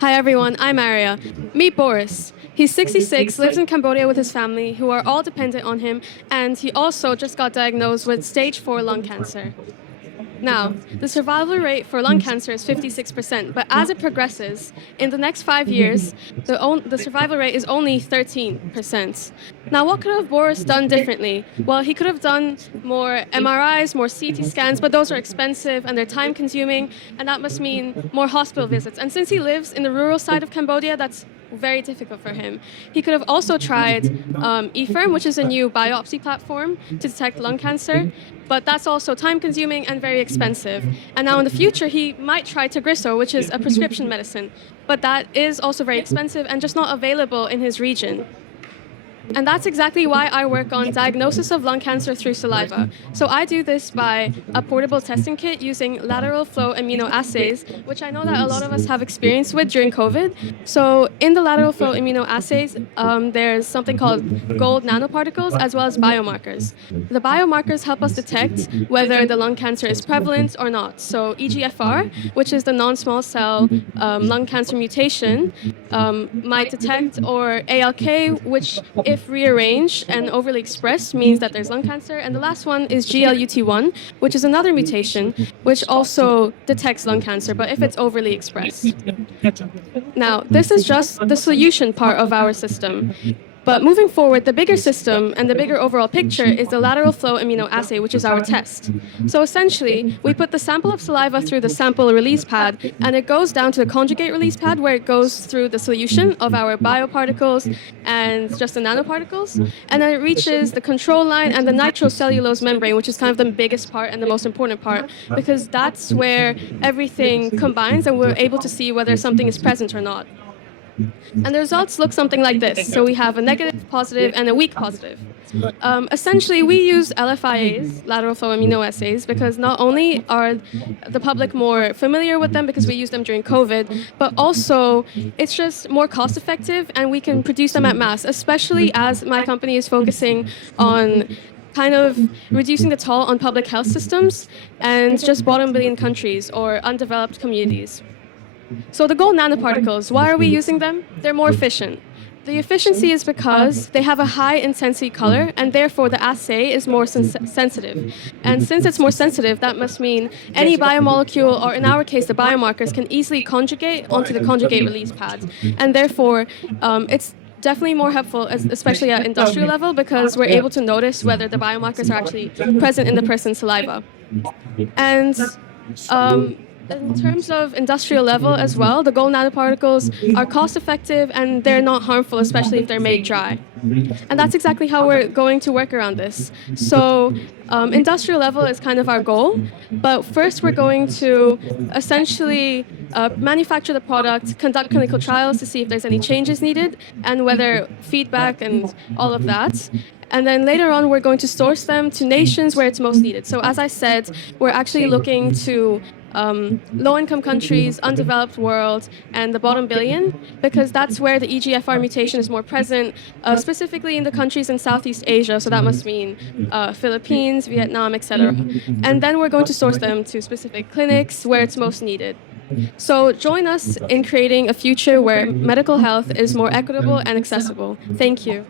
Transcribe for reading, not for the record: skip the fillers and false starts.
Hi everyone, I'm Aryaa. Meet Boris. He's 66, lives in Cambodia with his family, who are all dependent on him, and he also just got diagnosed with stage 4 lung cancer. Now, the survival rate for lung cancer is 56%, but as it progresses, in the next 5 years, the survival rate is only 13%. Now, what could have Boris done differently? Well, he could have done more MRIs, more CT scans, but those are expensive and they're time-consuming, and that must mean more hospital visits. And since he lives in the rural side of Cambodia, that's very difficult for him. He could have also tried eFirm, which is a new biopsy platform to detect lung cancer, but that's also time-consuming and very expensive. And now in the future, he might try Tagrisso, which is a prescription medicine, but that is also very expensive and just not available in his region. And that's exactly why I work on diagnosis of lung cancer through saliva. So I do this by a portable testing kit using lateral flow immunoassays, which I know that a lot of us have experience with during COVID. So in the lateral flow immunoassays, there's something called gold nanoparticles as well as biomarkers. The biomarkers help us detect whether the lung cancer is prevalent or not. So EGFR, which is the non-small cell lung cancer mutation, might detect, or ALK, which if rearranged and overly expressed means that there's lung cancer. And the last one is GLUT1, which is another mutation which also detects lung cancer, but if it's overly expressed. Now, this is just the solution part of our system. But moving forward, the bigger system and the bigger overall picture is the lateral flow immunoassay, which is our test. So essentially, we put the sample of saliva through the sample release pad, and it goes down to the conjugate release pad, where it goes through the solution of our bioparticles and just the nanoparticles, and then it reaches the control line and the nitrocellulose membrane, which is kind of the biggest part and the most important part, because that's where everything combines and we're able to see whether something is present or not. And the results look something like this. So we have a negative, positive, and a weak positive. Essentially, we use LFIAs, lateral flow immunoassays, because not only are the public more familiar with them because we use them during COVID, but also it's just more cost effective and we can produce them at mass, especially as my company is focusing on kind of reducing the toll on public health systems and just bottom billion countries or undeveloped communities. So the gold nanoparticles, why are we using them? They're more efficient. The efficiency is because they have a high intensity color and therefore the assay is more sensitive. And since it's more sensitive, that must mean any biomolecule, or in our case the biomarkers, can easily conjugate onto the conjugate release pad. And therefore it's definitely more helpful, especially at industrial level, because we're able to notice whether the biomarkers are actually present in the person's saliva. And in terms of industrial level as well, the gold nanoparticles are cost-effective and they're not harmful, especially if they're made dry. And that's exactly how we're going to work around this. So industrial level is kind of our goal, but first we're going to essentially manufacture the product, conduct clinical trials to see if there's any changes needed, and whether feedback and all of that. And then later on, we're going to source them to nations where it's most needed. So as I said, we're actually looking to low-income countries, undeveloped world, and the bottom billion, because that's where the EGFR mutation is more present, specifically in the countries in Southeast Asia, so that must mean Philippines, Vietnam, etc. And then we're going to source them to specific clinics where it's most needed. So join us in creating a future where medical health is more equitable and accessible. Thank you.